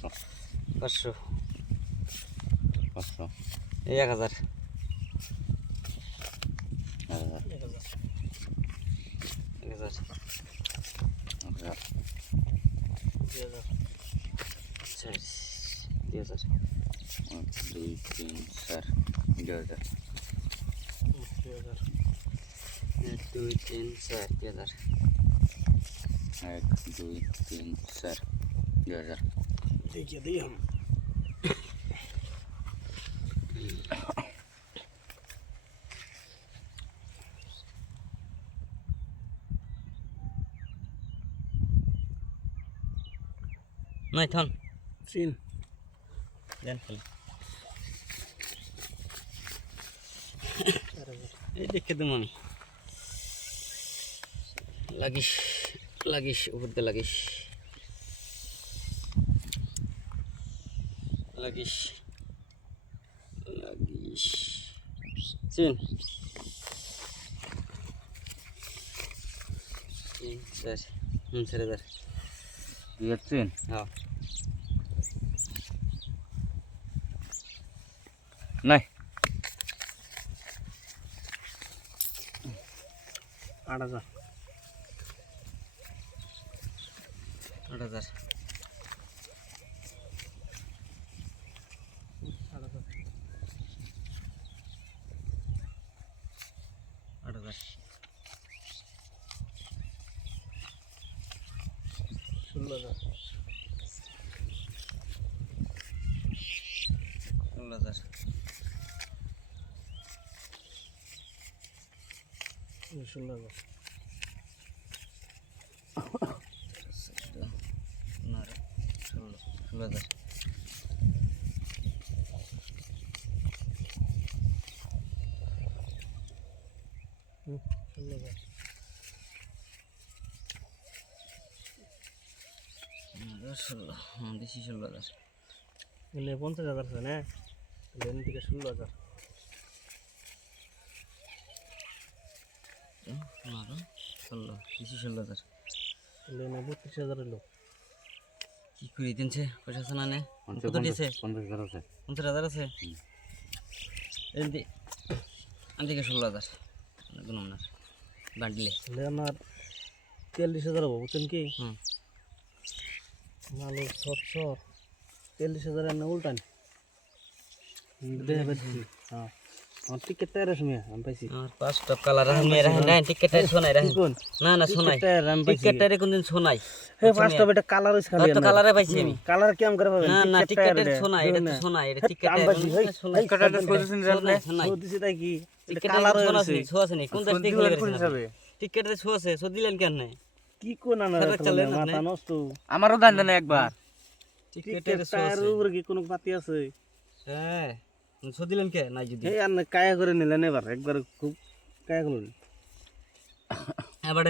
500 500 এই 1000 1000 2000 2 3 4 2000 2 3 4 2000 1 2 3 4 2000 देखिए दी हम নাই থন सीन দেন খালি এই দেখে দেবো আমি লাগিস উপর দিয়ে লাগিস চিন 3 4 ছেড়ে দাও দিয়েছেন হ্যাঁ নাই 8000 8000 8000 16,000 16,000 16,000 16,000 দেশি 16,000 এলে 50,000 আছে না লেন থেকে 16,000 দেশি 16,000 লেন 32,000 এলো কি করে দিনছে পয়সা শোনা নে কত দিয়েছে 50,000 আছে 50,000 আছে এমনি আনদিকে 16,000 গুনম না বান্ডিলে লেন আর 43,000 হবে বুঝছেন কি হুম মালো 700 43,000 এর না উল্টান দেবে হ্যাঁ আমার টিকেট টায়ার আছে আমি পাইছি আর পাঁচটা কালার মেয়ে রাখেন না টিকেটটা শোনাই রাখেন না না শোনাই টিকেটটারে কোনদিন শোনাই হে পাঁচটা বেটা কালার হইছে খালি তো কালারে পাইছি আমি কালার কেমন করে পাবেন না না টিকেটের শোনাই এটা তো শোনাই এটা টিকেটের শোনাই টিকেটটা পজিশন জানলে শোনাই দিছি তাই কি টিকেটের কালার কালার হইছে হইছে ছোঁয়াছে নি কোন দেশ থেকে গেলেন টিকেটের ছোঁয়াছে সো দিলেন কেন না কি কোন না মাথা নষ্ট আমারও দান দেন একবার টিকেটের টিকেট টায়ার ছোঁয়াছে উপরে কি কোনো পাতি আছে হ্যাঁ সো দিলেন কে নাই যদি এই আর কায়া করে নিলেন একবার খুব কায়া করলেন এবারে